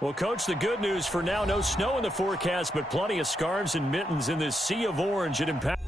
Well, Coach, the good news for now, no snow in the forecast, but plenty of scarves and mittens in this sea of orange at Impact.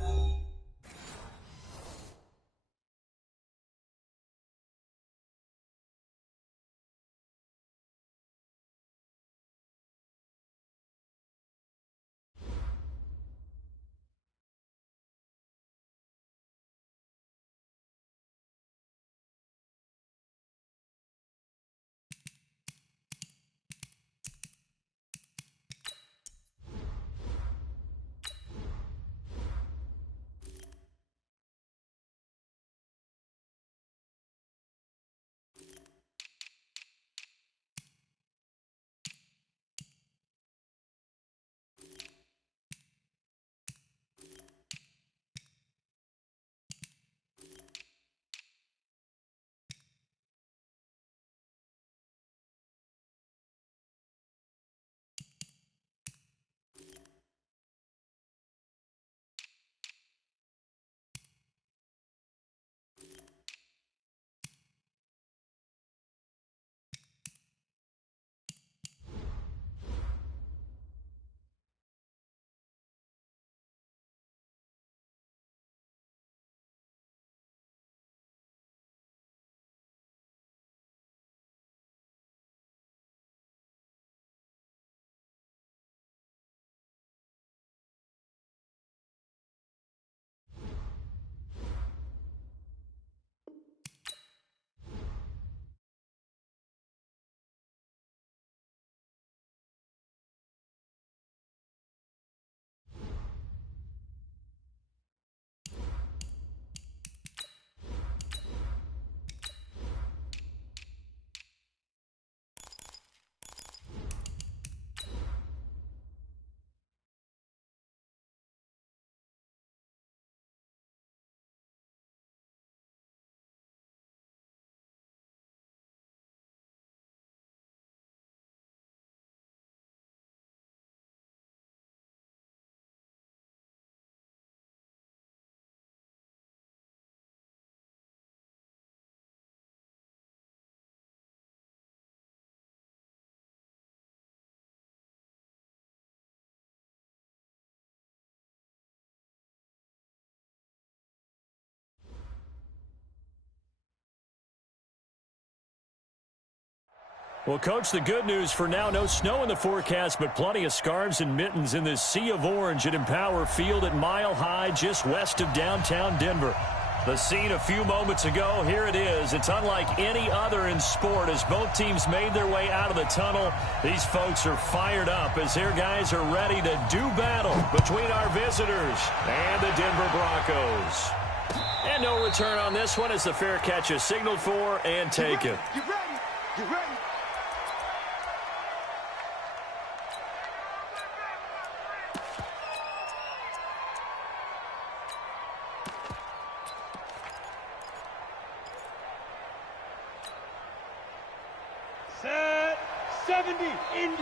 Well, Coach, the good news for now, no snow in the forecast, but plenty of scarves and mittens in this sea of orange at Empower Field at Mile High, just west of downtown Denver. The scene a few moments ago, here it is. It's unlike any other in sport as both teams made their way out of the tunnel. These folks are fired up as their guys are ready to do battle between our visitors and the Denver Broncos. And no return on this one as the fair catch is signaled for and taken. You ready? You ready? Set 70, Indy.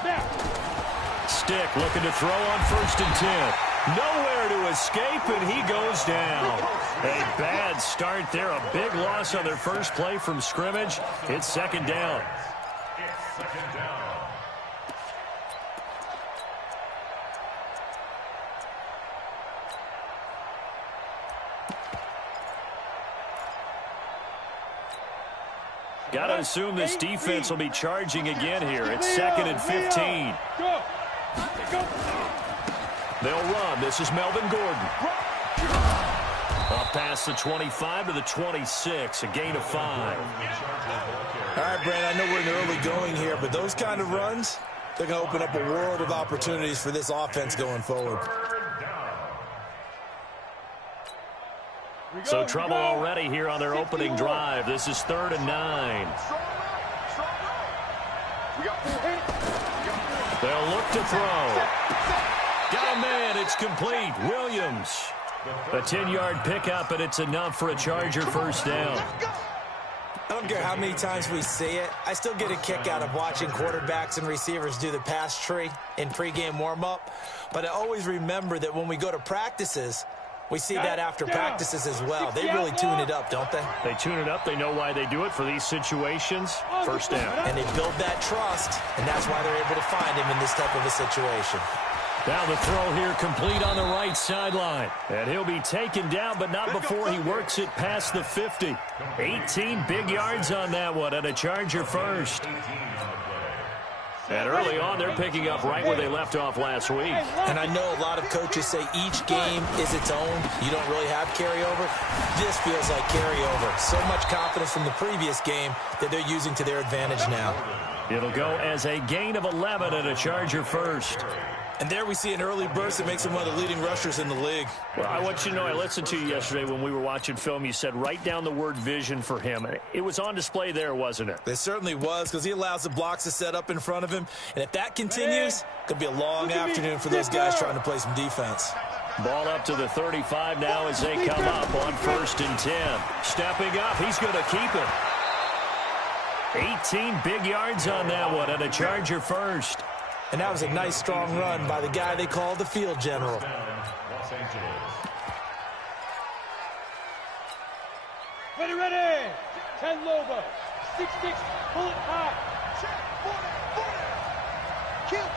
Snap. Stick looking to throw on 1st and 10. Nowhere to escape, and he goes down. A bad start there. A big loss on their first play from scrimmage. It's 2nd down. Got to assume this defense will be charging again here. It's 2nd and 15. They'll run. This is Melvin Gordon. Up past the 25 to the 26, a gain of 5. All right, Bryan, I know we're in the early going here, but those kind of runs, they're going to open up a world of opportunities for this offense going forward. So trouble already here on their opening drive. This is 3rd and 9. They'll look to throw. Got a man. It's complete. Williams. A 10-yard pickup, and it's enough for a Charger first down. I don't care how many times we see it. I still get a kick out of watching quarterbacks and receivers do the pass tree in pregame warm-up. But I always remember that when we go to practices, We see that after practices as well. They really tune it up, don't they? They tune it up. They know why they do it for these situations. First down. And they build that trust, and that's why they're able to find him in this type of a situation. Now the throw here complete on the right sideline. And he'll be taken down, but not before he works it past the 50. 18 big yards on that one, and a Charger first. And early on, they're picking up right where they left off last week. And I know a lot of coaches say each game is its own. You don't really have carryover. This feels like carryover. So much confidence from the previous game that they're using to their advantage now. It'll go as a gain of 11 and a Charger first. And there we see an early burst that makes him one of the leading rushers in the league. Well, I want you to know, I listened to you yesterday when we were watching film. You said write down the word vision for him. It was on display there, wasn't it? It certainly was, because he allows the blocks to set up in front of him. And if that continues, it could be a long afternoon for those guys trying to play some defense. Ball up to the 35 now as they come up on 1st and 10. Stepping up, he's going to keep it. 18 big yards on that one, and a Charger first. And that was a nice, strong run by the guy they call the field general. Ready. 10 Lobo. 6-6. Pull it high. Check. 40. Kill.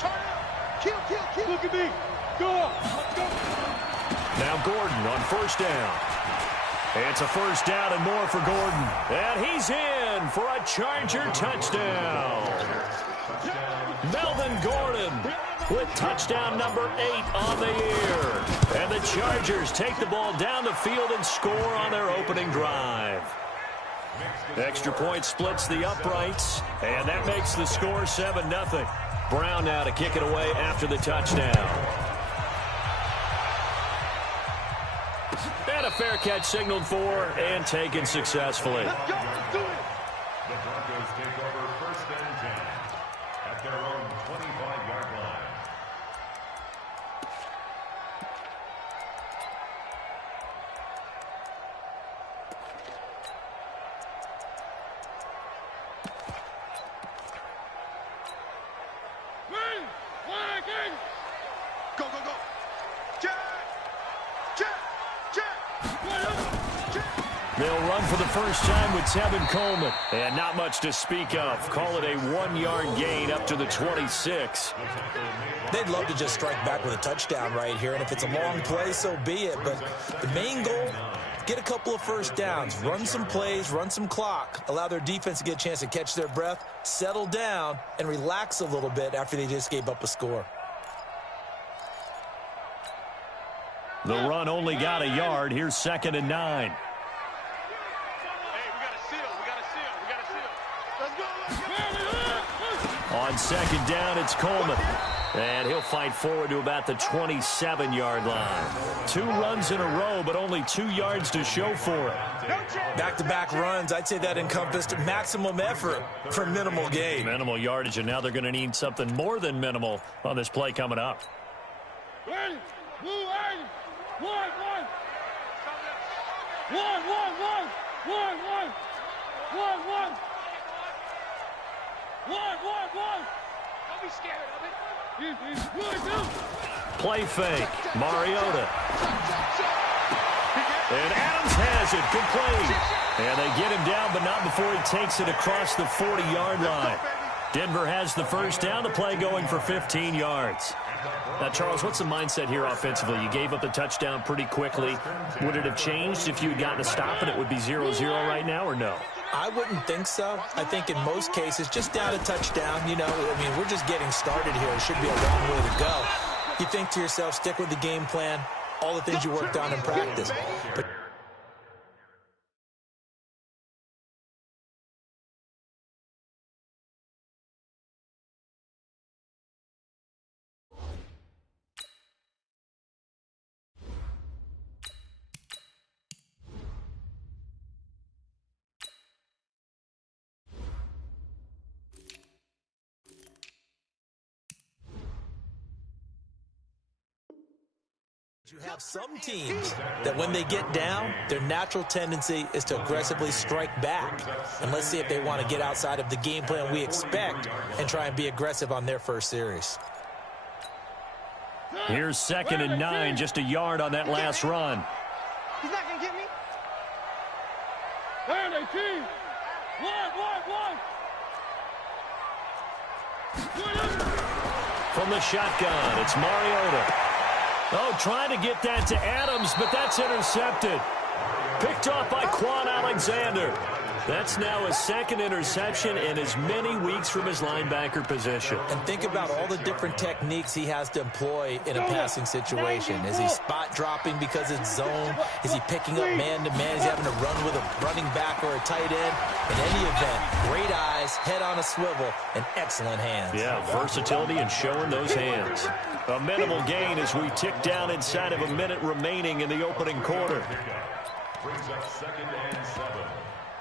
Turn out. Kill. Look at me. Go. Let's go. Now Gordon on 1st down. It's a 1st down and more for Gordon. And he's in for a Charger touchdown. Melvin Gordon with touchdown number 8 on the year. And the Chargers take the ball down the field and score on their opening drive. Extra point splits the uprights, and that makes the score 7-0. Brown now to kick it away after the touchdown. And a fair catch signaled for and taken successfully. Let's go. Do it. The Broncos take over 1st and 10 at their own 25-yard line. Go. Jack. They'll run for the first time with Tevin Coleman. And not much to speak of. Call it a 1-yard gain up to the 26. They'd love to just strike back with a touchdown right here. And if it's a long play, so be it. But the main goal, get a couple of first downs. Run some plays, run some clock. Allow their defense to get a chance to catch their breath, settle down, and relax a little bit after they just gave up a score. The run only got a yard. Here's 2nd and 9. On 2nd down, it's Coleman. And he'll fight forward to about the 27-yard line. 2 runs in a row, but only 2 yards to show for it. Back-to-back runs, I'd say that encompassed maximum effort for minimal gain. Minimal yardage, and now they're going to need something more than minimal on this play coming up. Ready. Move. One. Don't be scared of it. Play fake. Mariota. And Adams has it. Complete. And they get him down, but not before he takes it across the 40-yard line. Denver has the first down. The play going for 15 yards. Now, Charles, what's the mindset here offensively? You gave up the touchdown pretty quickly. Would it have changed if you had gotten a stop and it would be 0-0 right now, or no? I wouldn't think so. I think in most cases, just down a touchdown, we're just getting started here. It should be a long way to go. You think to yourself, stick with the game plan, all the things you worked on in practice. But you have some teams that when they get down, their natural tendency is to aggressively strike back. And let's see if they want to get outside of the game plan we expect and try and be aggressive on their first series. Here's 2nd and 9, just a yard on that last run. He's not going to get me. Turn 18. From the shotgun, it's Mariota. Oh, trying to get that to Adams, but that's intercepted. Picked off by Quan Alexander. That's now his 2nd interception in as many weeks from his linebacker position. And think about all the different techniques he has to employ in a passing situation. Is he spot dropping because it's zone? Is he picking up man-to-man? Is he having to run with a running back or a tight end? In any event, great eyes, head on a swivel, and excellent hands. Yeah, versatility and showing those hands. A minimal gain as we tick down inside of a minute remaining in the opening quarter. Brings up 2nd and 7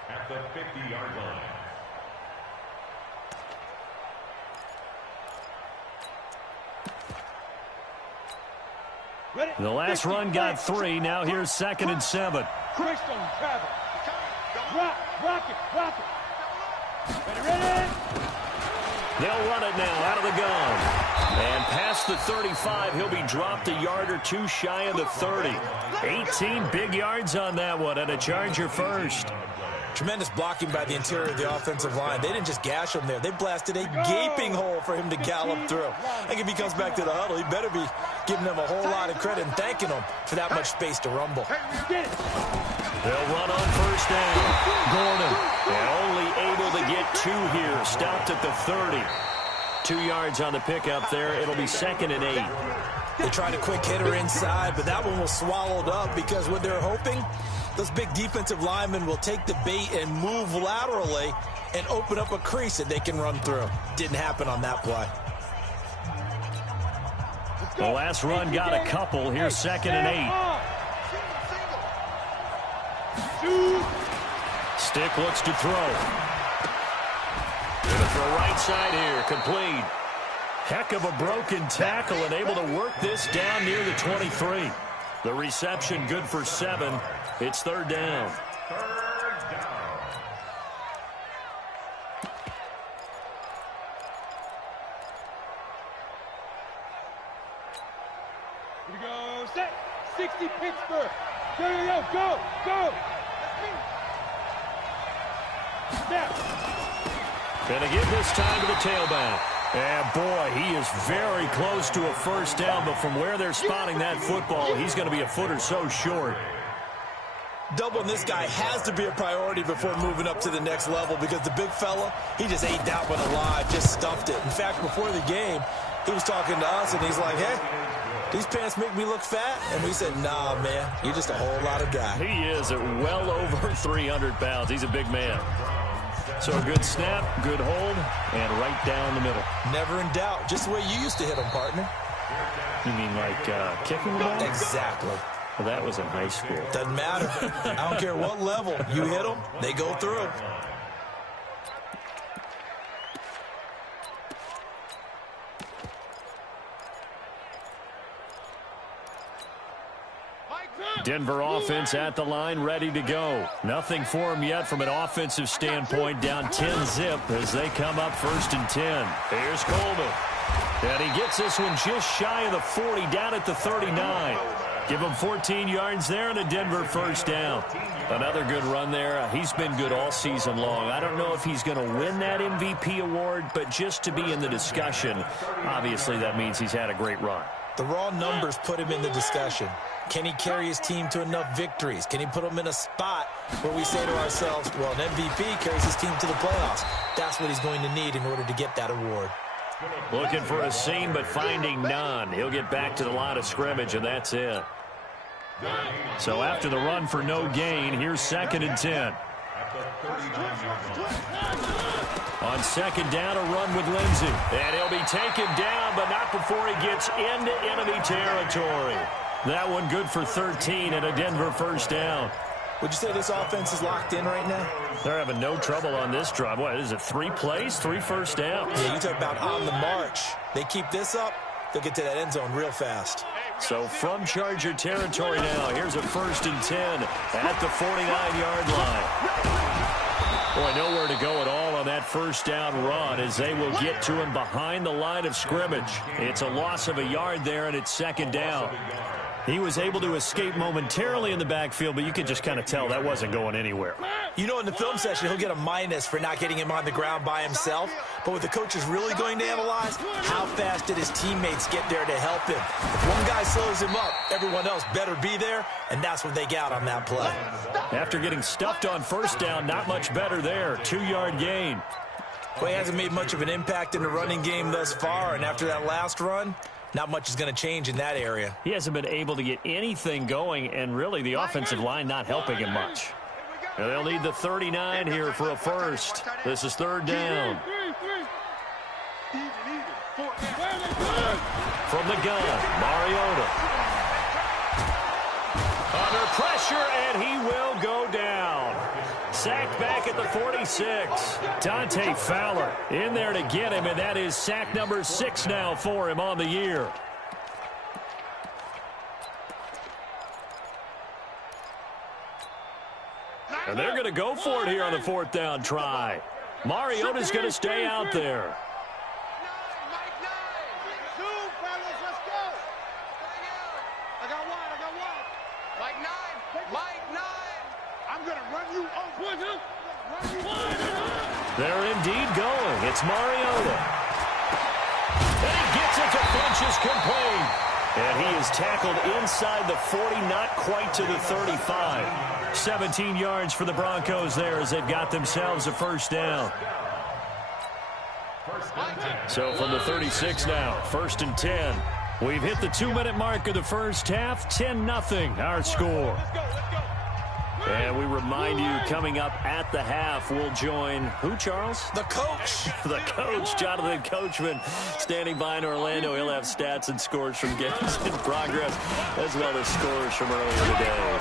at the 50-yard line. The last run got 3. Now here's 2nd and 7. Christ on travel. Rock it. Ready. They'll run it now out of the gun. And past the 35, he'll be dropped a yard or 2 shy of the 30. 18 big yards on that one, and a Charger first. Tremendous blocking by the interior of the offensive line. They didn't just gash him there. They blasted a gaping hole for him to gallop through. I think if he comes back to the huddle, he better be giving them a whole lot of credit and thanking them for that much space to rumble. They'll run on 1st down. Gordon, and only able to get 2 here. Stopped at the 30. 2 yards on the pickup there. It'll be 2nd and 8. They tried a quick hitter inside, but that one was swallowed up because what they're hoping, those big defensive linemen will take the bait and move laterally and open up a crease that they can run through. Didn't happen on that play. The last run got a couple. Here's 2nd and 8. Stick looks to throw. Gonna throw right side here. Complete. Heck of a broken tackle and able to work this down near the 23. The reception good for 7. It's 3rd down. Here we go. Set. 60 Pittsburgh. Go. Gonna give this time to the tailback. And boy, he is very close to a 1st down, but from where they're spotting that football, he's going to be a foot or so short. Doubling this guy has to be a priority before moving up to the next level because the big fella, he just ate that one alive, just stuffed it. In fact, before the game, he was talking to us, and he's like, hey, these pants make me look fat? And we said, nah, man, you're just a whole lot of guy. He is at well over 300 pounds. He's a big man. So a good snap, good hold, and right down the middle. Never in doubt. Just the way you used to hit him, partner. You mean like kicking the ball? Exactly. Well, that was in high school. Doesn't matter. I don't care what level. You hit them, they go through. Denver offense at the line, ready to go. Nothing for him yet from an offensive standpoint. Down 10-zip as they come up 1st and 10. Here's Coleman. And he gets this one just shy of the 40, down at the 39. Give him 14 yards there and a Denver 1st down. Another good run there. He's been good all season long. I don't know if he's going to win that MVP award, but just to be in the discussion, obviously that means he's had a great run. The raw numbers put him in the discussion. Can he carry his team to enough victories? Can he put them in a spot where we say to ourselves, well, an MVP carries his team to the playoffs. That's what he's going to need in order to get that award. Looking for a seam, but finding none. He'll get back to the line of scrimmage, and that's it. So after the run for no gain, here's 2nd and 10. On 2nd down, a run with Lindsey. And he'll be taken down, but not before he gets into enemy territory. That one good for 13 and a Denver 1st down. Would you say this offense is locked in right now? They're having no trouble on this drive. What is it, 3 plays, 3 first downs? Yeah, you talk about on the march. They keep this up, they'll get to that end zone real fast. So from Charger territory now, here's a 1st and 10 at the 49-yard line. Boy, nowhere to go at all on that first down run as they will get to him behind the line of scrimmage. It's a loss of a yard there, and it's 2nd down. He was able to escape momentarily in the backfield, but you could just kind of tell that wasn't going anywhere. You know, in the film session, he'll get a minus for not getting him on the ground by himself. But what the coach is really going to analyze, how fast did his teammates get there to help him? If one guy slows him up, everyone else better be there, and that's what they got on that play. After getting stuffed on first down, not much better there. 2-yard gain. Well, he hasn't made much of an impact in the running game thus far, and after that last run, not much is going to change in that area. He hasn't been able to get anything going, and really the offensive line not helping him much. And they'll need the 39 here for a first. This is 3rd down. From the gun, Mariota. Under pressure, and he will go down. Sacked back at the 46. Dante Fowler in there to get him, and that is sack number 6 now for him on the year. And they're going to go for it here on the 4th down try. Mariota's going to stay out there. They're indeed going. It's Mariota. And he gets it to Funchess complete. And he is tackled inside the 40, not quite to the 35. 17 yards for the Broncos there as they've got themselves a first down. So from the 36 now, 1st and 10. We've hit the 2-minute mark of the first half. 10-0 our score. And we remind you, coming up at the half, we'll join who, Charles? The coach. The coach, Jonathan Coachman, standing by in Orlando. He'll have stats and scores from games in progress, as well as scores from earlier today.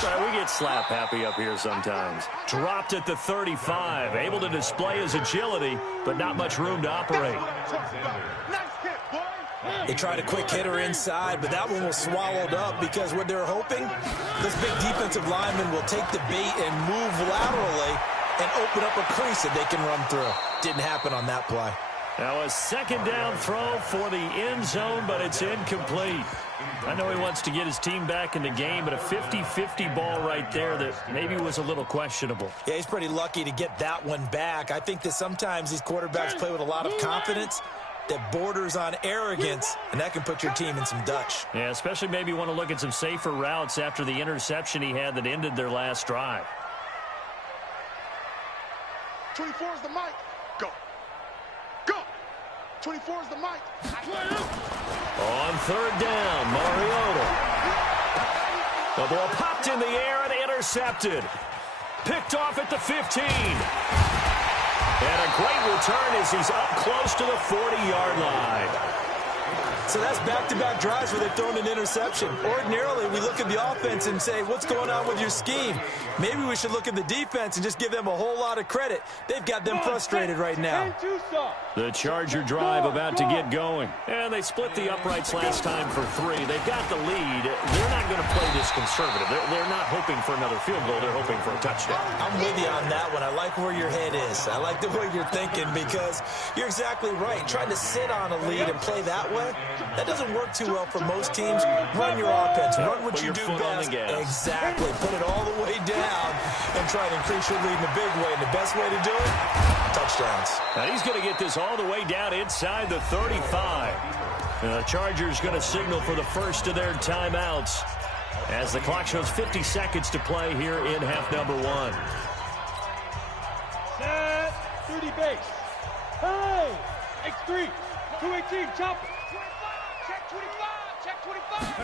So we get slap happy up here sometimes. Dropped at the 35, able to display his agility, but not much room to operate. They tried a quick hitter inside, but that one was swallowed up because what they're hoping, this big defensive lineman will take the bait and move laterally and open up a crease that they can run through. Didn't happen on that play. Now a 2nd down throw for the end zone, but it's incomplete. I know he wants to get his team back in the game, but a 50-50 ball right there that maybe was a little questionable. Yeah, he's pretty lucky to get that one back. I think that sometimes these quarterbacks play with a lot of confidence that borders on arrogance, and that can put your team in some Dutch. Yeah, especially maybe want to look at some safer routes after the interception he had that ended their last drive. 24 is the mic. Go. Go. 24 is the mic. On 3rd down, Mariota. The ball popped in the air and intercepted. Picked off at the 15. And a great return as he's up close to the 40-yard line. So that's back-to-back drives where they've thrown an interception. Ordinarily, we look at the offense and say, what's going on with your scheme? Maybe we should look at the defense and just give them a whole lot of credit. They've got them frustrated right now. The Charger drive about to get going. And they split the uprights last time for 3. They've got the lead. They're not going to play this conservative. They're not hoping for another field goal. They're hoping for a touchdown. I'm with you on that one. I like where your head is. I like the way you're thinking because you're exactly right. Trying to sit on a lead and play that way, that doesn't work too well for most teams. Run your offense. Run what you do best. Exactly. Put it all the way down and try to increase your lead in a big way. And the best way to do it, touchdowns. And he's going to get this all the way down inside the 35. The Chargers going to signal for the first of their timeouts as the clock shows 50 seconds to play here in half number 1. Set, 30 base. Hey, X3, 218, chopper. Check 25, check 25.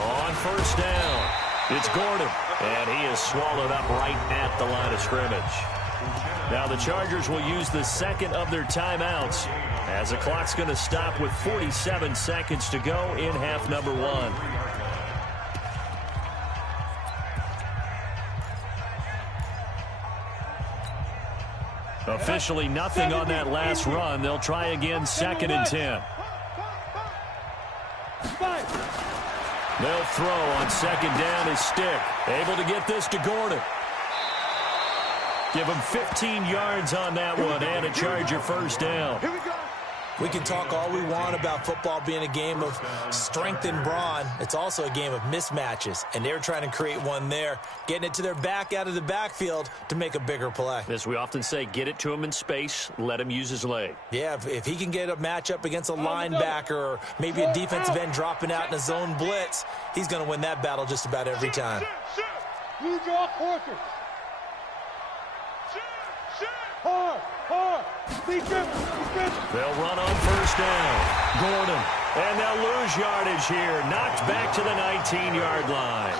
On first down, it's Gordon, and he is swallowed up right at the line of scrimmage. Now the Chargers will use the second of their timeouts as the clock's going to stop with 47 seconds to go in half number 1. Officially nothing on that last run. They'll try again 2nd and 10. They'll throw on second down his stick. Able to get this to Gordon. Give him 15 yards on that one and a Charger first down. Here we go. We can talk all we want about football being a game of strength and brawn. It's also a game of mismatches, and they're trying to create one there, getting it to their back out of the backfield to make a bigger play. As we often say, get it to him in space, let him use his leg. Yeah, if he can get a matchup against a linebacker or maybe a defensive end dropping out in a zone blitz, he's going to win that battle just about every time. You draw quarters. Hard. They'll run on first down. Gordon. And they'll lose yardage here. Knocked back to the 19-yard line.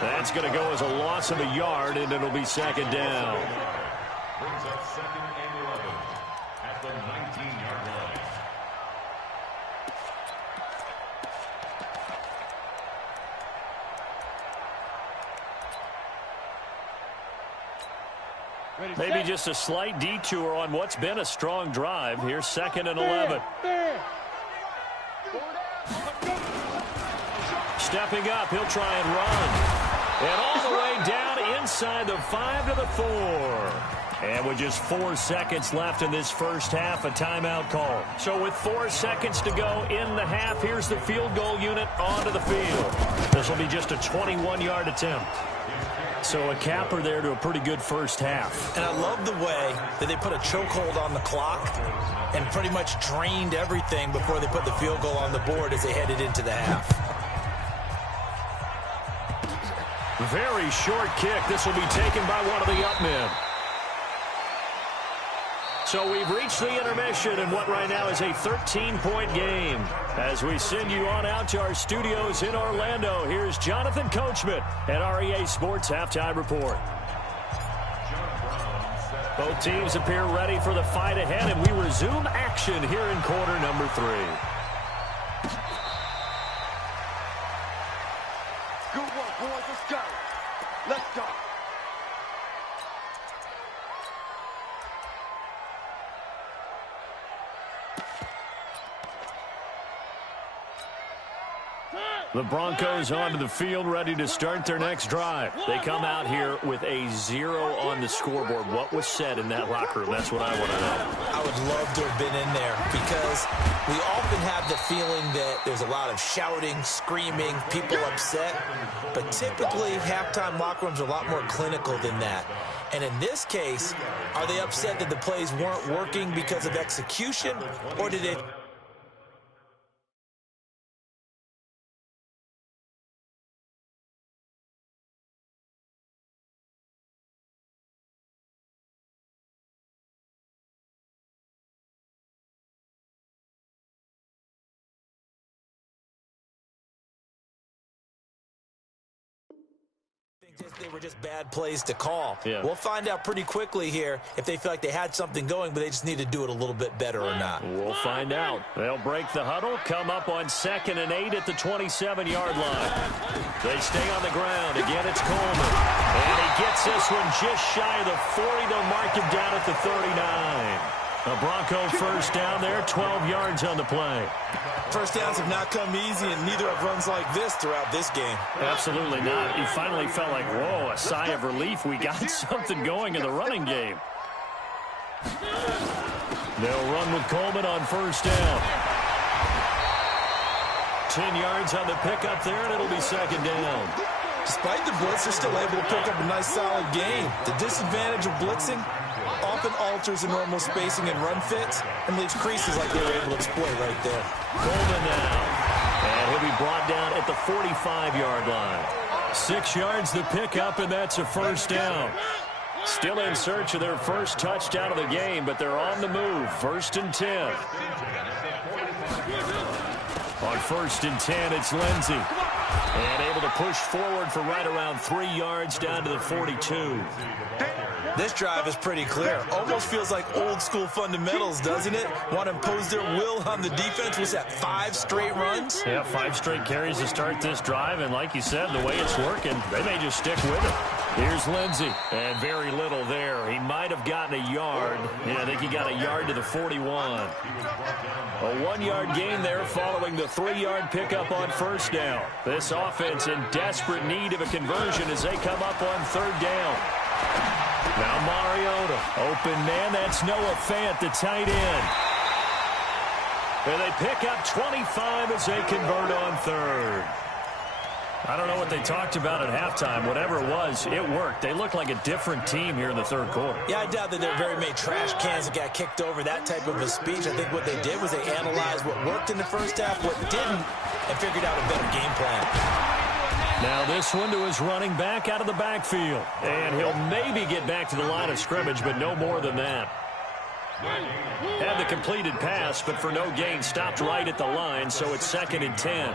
That's going to go as a loss of a yard, and it'll be second down. Brings up 2nd and 11 at the 19-yard line. Maybe just a slight detour on what's been a strong drive. Here's 2nd and 11. Stepping up, he'll try and run. And all the way down inside the 5 to the 4. And with just 4 seconds left in this first half, a timeout call. So with 4 seconds to go in the half, here's the field goal unit onto the field. This will be just a 21-yard attempt. So a capper there to a pretty good first half. And I love the way that they put a chokehold on the clock and pretty much drained everything before they put the field goal on the board as they headed into the half. Very short kick. This will be taken by one of the up men. So we've reached the intermission in what right now is a 13-point game. As we send you on out to our studios in Orlando, here's Jonathan Coachman at REA Sports Halftime Report. Both teams appear ready for the fight ahead, and we resume action here in quarter number 3. Good work, boys. Let's go. Let's go. The Broncos onto the field, ready to start their next drive. They come out here with a 0 on the scoreboard. What was said in that locker room? That's what I want to know. I would love to have been in there because we often have the feeling that there's a lot of shouting, screaming, people upset. But typically, halftime locker rooms are a lot more clinical than that. And in this case, are they upset that the plays weren't working because of execution, or did they... They were just bad plays to call. Yeah. We'll find out pretty quickly here if they feel like they had something going, but they just need to do it a little bit better or not. We'll find out. They'll break the huddle, come up on 2nd and 8 at the 27-yard line. They stay on the ground. Again, it's Coleman. And he gets this one just shy of the 40. They'll mark him down at the 39. A Bronco first down there, 12 yards on the play. First downs have not come easy, and neither have runs like this throughout this game. Absolutely not. He finally felt like, whoa, a sigh of relief. We got something going in the running game. They'll run with Coleman on first down. 10 yards on the pickup there, and it'll be second down. Despite the blitz, they're still able to pick up a nice, solid gain. The disadvantage of blitzing often alters the normal spacing and run fits and leaves creases like they were able to exploit right there. Coleman now. And he'll be brought down at the 45-yard line. 6 yards the pickup, and that's a first down. Still in search of their first touchdown of the game, but they're on the move. 1st and 10. On 1st and 10, it's Lindsey. And able to push forward for right around 3 yards down to the 42. This drive is pretty clear. Almost feels like old school fundamentals, doesn't it? Want to impose their will on the defense. Was that 5 straight runs? Yeah, 5 straight carries to start this drive. And like you said, the way it's working, they may just stick with it. Here's Lindsey, and very little there. He might have gotten a yard. Yeah, I think he got a yard to the 41. A 1-yard gain there following the 3-yard pickup on first down. This offense in desperate need of a conversion as they come up on third down. Now Mariota, open man, that's Noah Fant, the tight end. And they pick up 25 as they convert on third. I don't know what they talked about at halftime. Whatever it was, it worked. They look like a different team here in the third quarter. Yeah, I doubt that there are very many trash cans that got kicked over, that type of a speech. I think what they did was they analyzed what worked in the first half, what didn't, and figured out a better game plan. Now this one to his running back out of the backfield. And he'll maybe get back to the line of scrimmage, but no more than that. Had the completed pass, but for no gain, stopped right at the line, so it's 2nd and 10.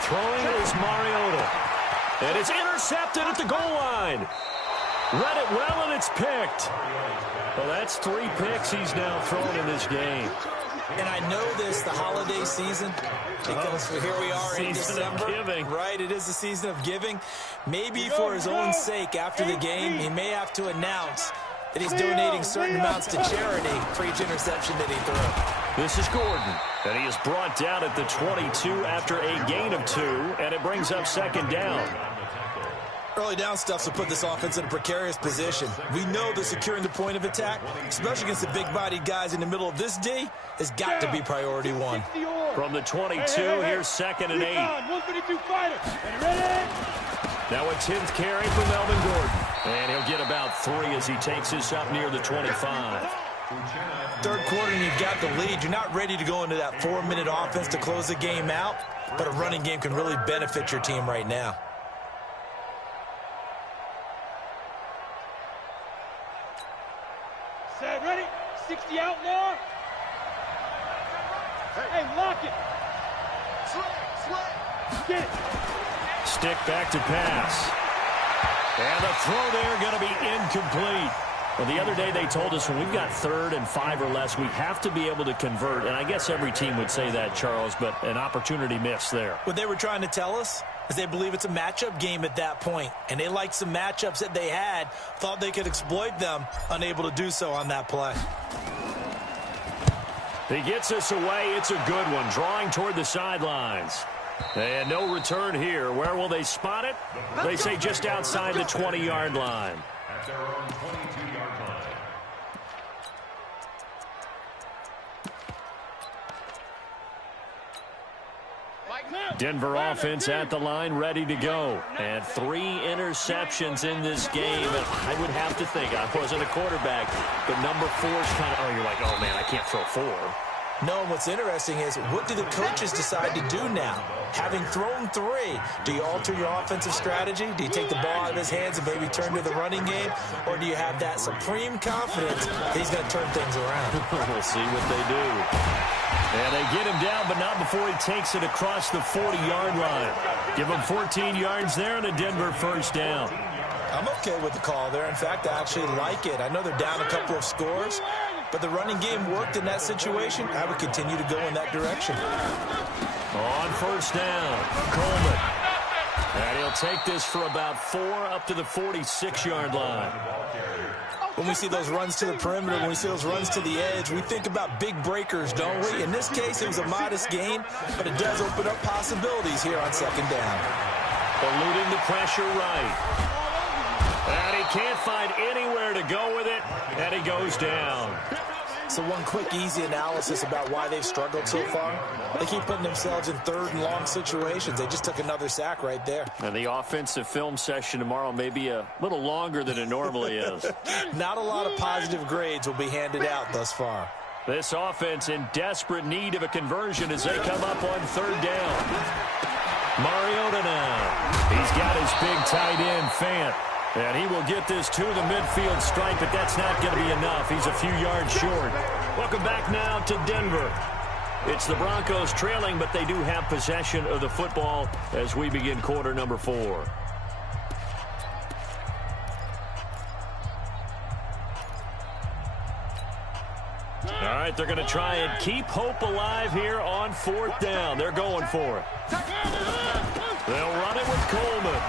Throwing is Mariota. And it's intercepted at the goal line. Read it well, and it's picked. Well, that's 3 picks he's now thrown in this game. And I know this, the holiday season, because here we are in December. Of giving. Right, it is the season of giving. Maybe for his own sake, after the game, he may have to announce that he's donating certain amounts to charity for each interception that he threw. This is Gordon, and he is brought down at the 22 after a gain of 2, and it brings up 2nd down. Early down stuff to put this offense in a precarious position. We know that securing the point of attack, especially against the big-bodied guys in the middle of this D, has got to be priority 1. From the 22, here's 2nd and 8. Now a 10th carry for Melvin Gordon. And he'll get about 3 as he takes this up near the 25. Third quarter, and you've got the lead. You're not ready to go into that 4-minute offense to close the game out, but a running game can really benefit your team right now. Set, ready? 60 out now. Hey, lock it. Get it. Stick back to pass. And the throw there going to be incomplete. Well, the other day they told us when we've got 3rd and 5 or less, we have to be able to convert. And I guess every team would say that, Charles, but an opportunity missed there. What they were trying to tell us is they believe it's a matchup game at that point. And they liked some matchups that they had, thought they could exploit them, unable to do so on that play. He gets us away. It's a good one, drawing toward the sidelines. And no return here. Where will they spot it? They say just outside the 20-yard line. At their own 22-yard line. Denver offense at the line, ready to go. And 3 interceptions in this game. And I would have to think, I wasn't a quarterback, but number 4 is kind of, you're like, oh, man, I can't throw 4. No, and what's interesting is, what do the coaches decide to do now? Having thrown 3, do you alter your offensive strategy? Do you take the ball out of his hands and maybe turn to the running game? Or do you have that supreme confidence that he's going to turn things around? We'll see what they do. And they get him down, but not before he takes it across the 40-yard line. Give him 14 yards there and a Denver first down. I'm okay with the call there. In fact, I actually like it. I know they're down a couple of scores, but the running game worked in that situation. I would continue to go in that direction. On first down, Coleman. And he'll take this for about 4 up to the 46-yard line. When we see those runs to the perimeter, when we see those runs to the edge, we think about big breakers, don't we? In this case, it was a modest gain, but it does open up possibilities here on 2nd down. Eluding the pressure right. And he can't find anywhere to go with it, and he goes down. So one quick, easy analysis about why they've struggled so far. They keep putting themselves in 3rd and long situations. They just took another sack right there. And the offensive film session tomorrow may be a little longer than it normally is. Not a lot of positive grades will be handed out thus far. This offense in desperate need of a conversion as they come up on 3rd down. Mariota now. He's got his big tight end, Fant. And he will get this to the midfield stripe, but that's not going to be enough. He's a few yards short. Welcome back now to Denver. It's the Broncos trailing, but they do have possession of the football as we begin quarter number 4. All right, they're going to try and keep hope alive here on 4th down. They're going for it. They'll run it with Coleman.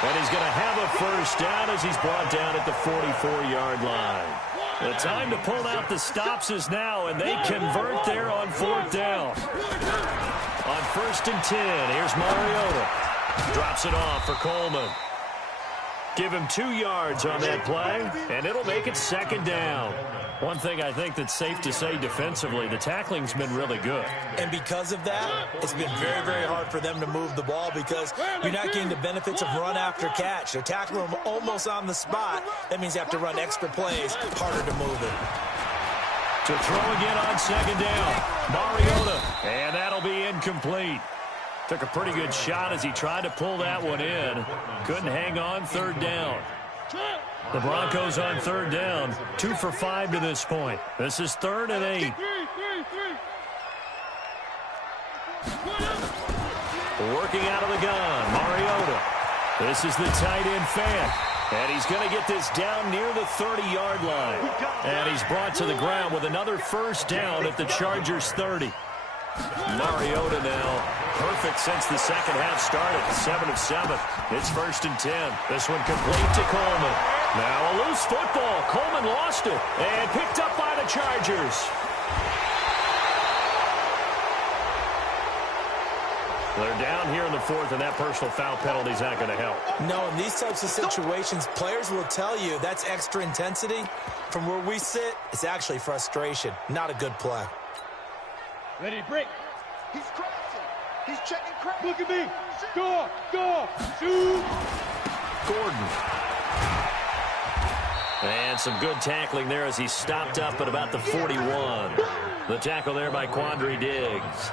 And he's going to have a first down as he's brought down at the 44-yard line. The time to pull out the stops is now, and they convert there on 4th down. On 1st and 10, here's Mariota. Drops it off for Coleman. Give him 2 yards on that play, and it'll make it 2nd down. One thing I think that's safe to say defensively, the tackling's been really good. And because of that, it's been very, very hard for them to move the ball because you're not getting the benefits of run after catch. They're tackling them almost on the spot. That means you have to run extra plays, harder to move it. To throw again on 2nd down, Mariota, and that'll be incomplete. Took a pretty good shot as he tried to pull that one in. Couldn't hang on 3rd down. The Broncos on 3rd down, 2 for 5 to this point. This is 3rd and 8. Working out of the gun, Mariota. This is the tight end fan. And he's going to get this down near the 30-yard line. And he's brought to the ground with another first down at the Chargers' 30. Mariota now perfect since the second half started. 7 of 7. It's 1st and 10. This one complete to Coleman. Now a loose football. Coleman lost it and picked up by the Chargers. They're down here in the 4th, and that personal foul penalty is not going to help. No, in these types of situations, players will tell you that's extra intensity. From where we sit, it's actually frustration. Not a good play. Ready to break. He's crossing. He's checking crack. Look at me. Go, shoot. Gordon. And some good tackling there as he stopped up at about the 41. The tackle there by Quandre Diggs.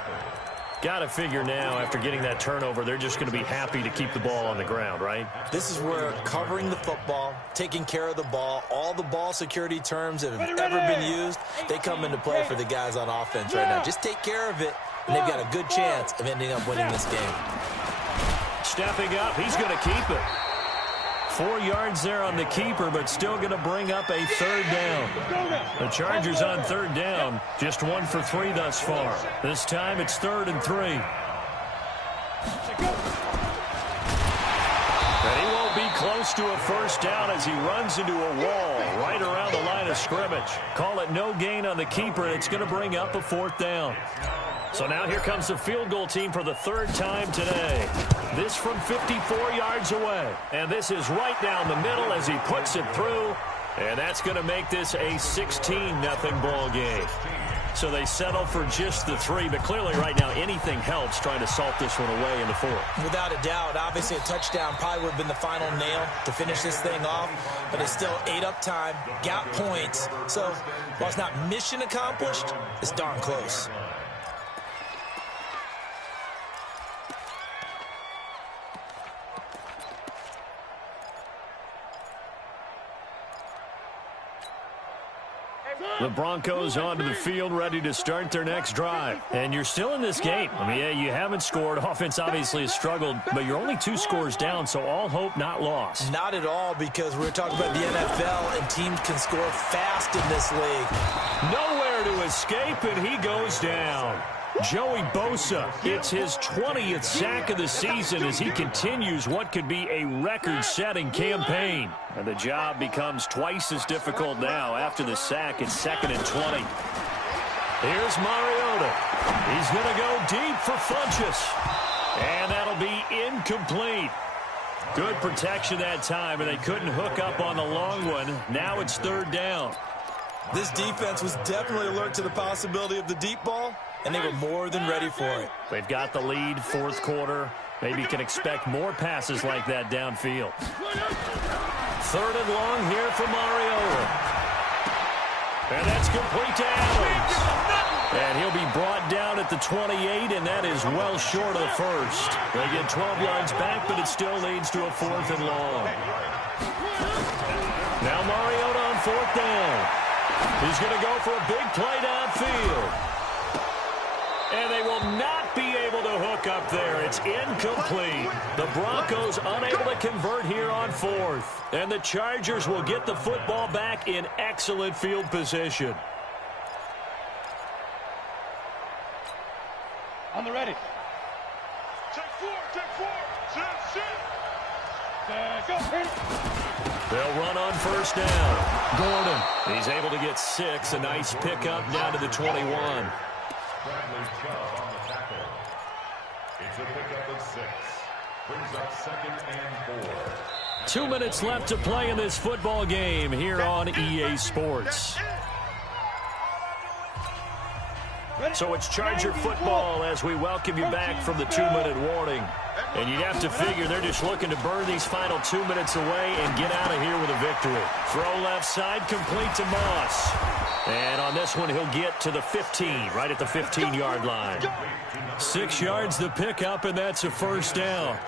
Got to figure now, after getting that turnover, they're just going to be happy to keep the ball on the ground, right? This is where covering the football, taking care of the ball, all the ball security terms that have ever been used, they come into play for the guys on offense right now. Just take care of it, and they've got a good chance of ending up winning this game. Stepping up, he's going to keep it. 4 yards there on the keeper, but still going to bring up a 3rd down. The Chargers on 3rd down, just 1 for 3 thus far. This time it's 3rd and 3. And he won't be close to a first down as he runs into a wall right around the line of scrimmage. Call it no gain on the keeper, and it's going to bring up a 4th down. So now here comes the field goal team for the 3rd time today. This from 54 yards away. And this is right down the middle as he puts it through. And that's going to make this a 16-0 ball game. So they settle for just the 3. But clearly right now anything helps trying to salt this one away in the 4th. Without a doubt, obviously a touchdown probably would have been the final nail to finish this thing off. But it's still 8 up time, got points. So while it's not mission accomplished, it's darn close. The Broncos onto the field, ready to start their next drive. And you're still in this game. I mean, yeah, you haven't scored. Offense obviously has struggled, but you're only 2 scores down, so all hope not lost. Not at all, because we're talking about the NFL, and teams can score fast in this league. Nowhere to escape, and he goes down. Joey Bosa, it's his 20th sack of the season as he continues what could be a record-setting campaign. And the job becomes twice as difficult now. After the sack, it's 2nd and 20. Here's Mariota. He's going to go deep for Funchess. And that'll be incomplete. Good protection that time, and they couldn't hook up on the long one. Now it's 3rd down. This defense was definitely alert to the possibility of the deep ball, and they were more than ready for it. They've got the lead, 4th quarter. Maybe can expect more passes like that downfield. 3rd and long here for Mariota. And that's complete to Adams. And he'll be brought down at the 28, and that is well short of the 1st. They get 12 yards back, but it still leads to a 4th and long. Now Mariota on 4th down. He's going to go for a big play downfield. And they will not be able to hook up there. It's incomplete. The Broncos unable to convert here on 4th. And the Chargers will get the football back in excellent field position. On the ready. Check 4. They'll run on first down. Gordon, he's able to get 6. A nice pickup down to the 21. Bradley Chubb on the tackle. It's a pickup of 6. Brings up 2nd and 4. 2 minutes left to play in this football game here on EA Sports. So it's Charger football as we welcome you back from the 2-minute warning. And you'd have to figure they're just looking to burn these final 2 minutes away and get out of here with a victory. Throw left side, complete to Moss. And on this one, he'll get to the 15, right at the 15-yard line. 6 yards the pickup, and that's a first down.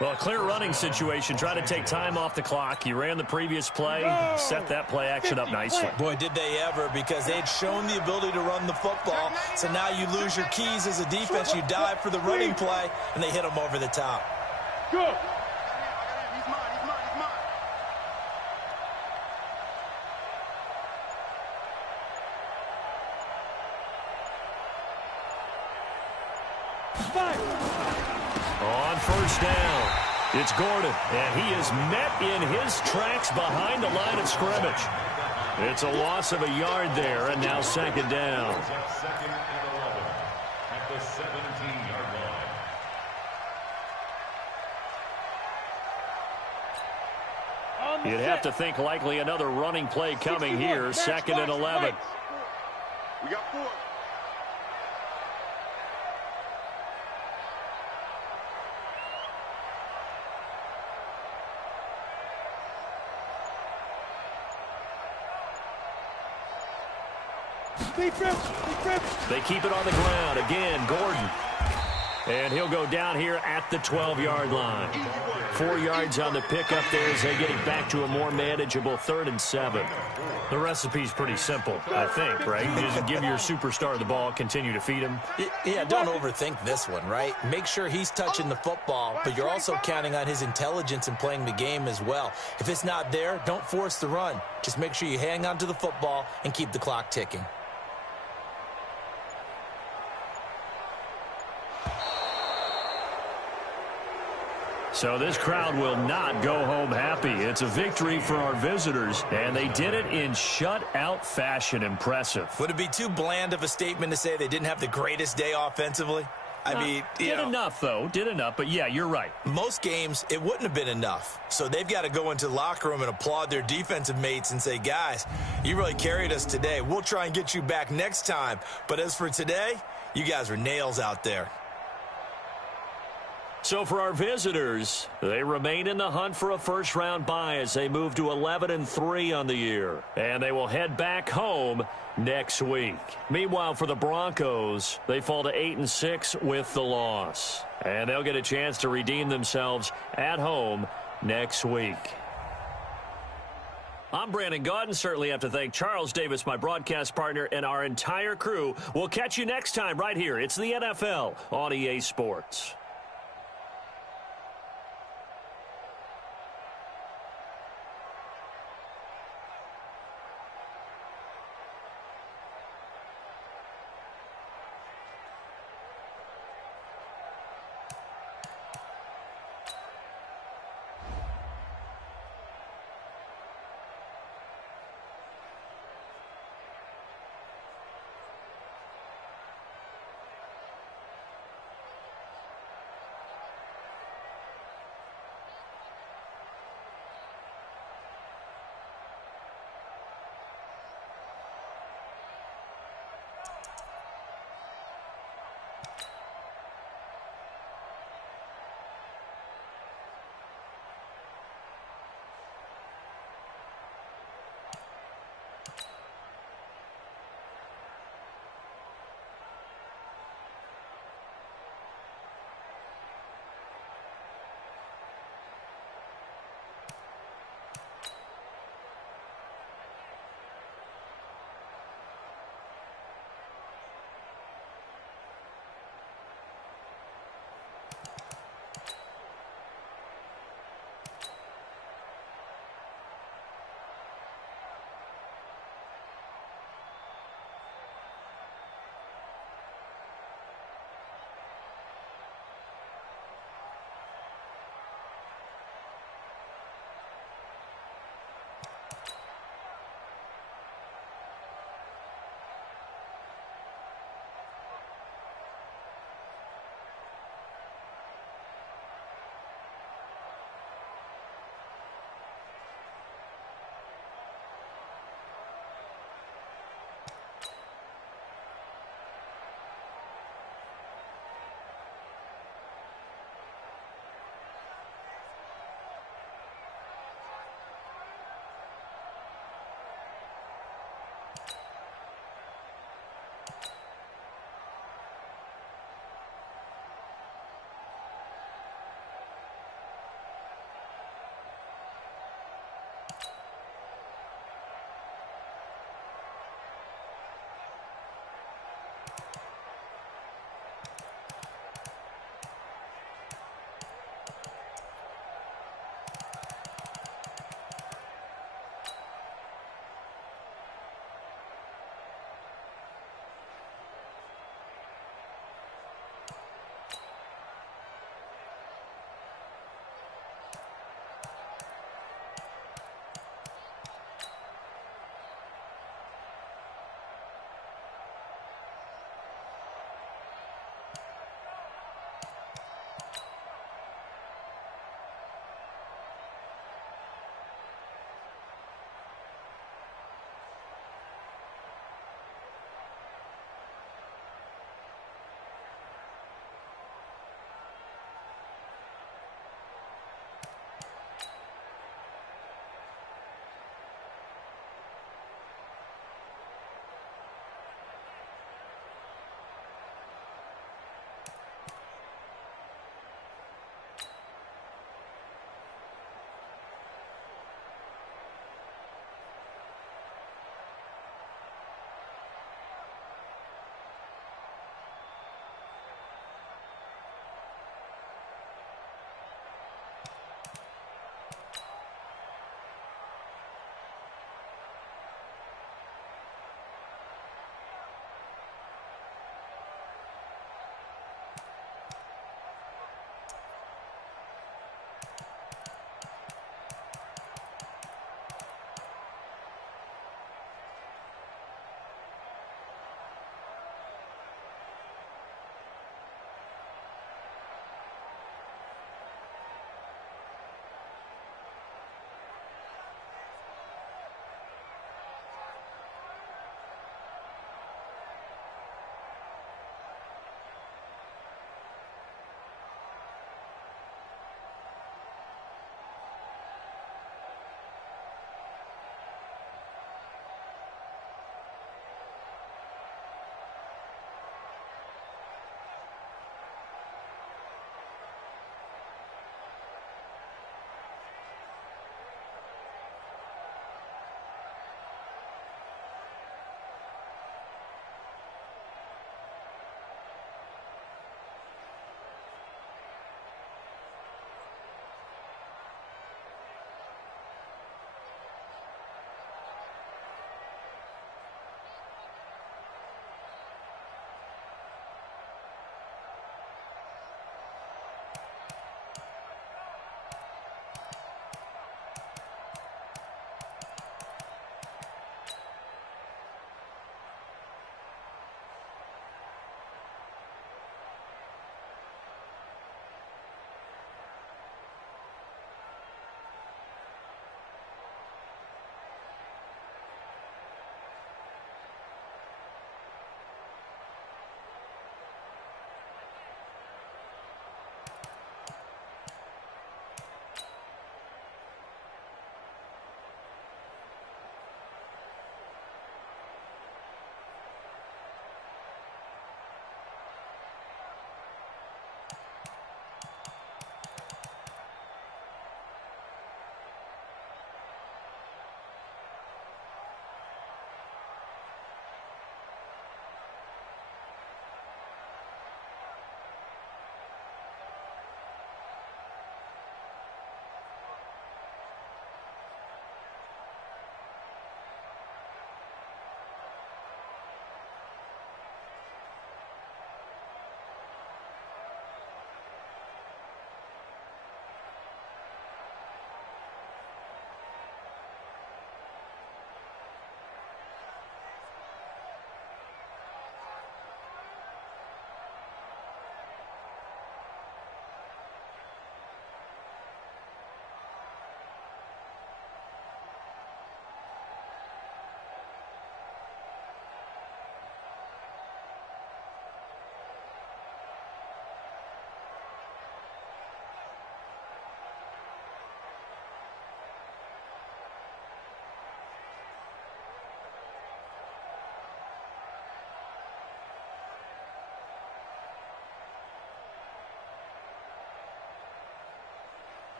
Well, a clear running situation. Try to take time off the clock. You ran the previous play, set that play action up nicely. Boy, did they ever, because they had shown the ability to run the football. So now you lose your keys as a defense. You dive for the running play, and they hit them over the top. Go. He's mine. On first down, it's Gordon, and he is met in his tracks behind the line of scrimmage. It's a loss of a yard there, and now 2nd down. 2nd and 11 at the 17-yard line. You'd have to think likely another running play coming here, 2nd and 11. We got 4. They keep it on the ground. Again, Gordon. And he'll go down here at the 12-yard line. 4 yards on the pickup there as they get it back to a more manageable 3rd and 7. The recipe's pretty simple, I think, right? You just give your superstar the ball, continue to feed him. Yeah, don't overthink this one, right? Make sure he's touching the football, but you're also counting on his intelligence in playing the game as well. If it's not there, don't force the run. Just make sure you hang on to the football and keep the clock ticking. So this crowd will not go home happy. It's a victory for our visitors, and they did it in shutout fashion. Impressive. Would it be too bland of a statement to say they didn't have the greatest day offensively? I mean, did enough, though. Did enough, but yeah, you're right. Most games, it wouldn't have been enough. So they've got to go into the locker room and applaud their defensive mates and say, guys, you really carried us today. We'll try and get you back next time. But as for today, you guys were nails out there. So for our visitors, they remain in the hunt for a first-round bye as they move to 11-3 on the year. And they will head back home next week. Meanwhile, for the Broncos, they fall to 8-6 with the loss. And they'll get a chance to redeem themselves at home next week. I'm Brandon Gaudin. Certainly have to thank Charles Davis, my broadcast partner, and our entire crew. We'll catch you next time right here. It's the NFL on EA Sports.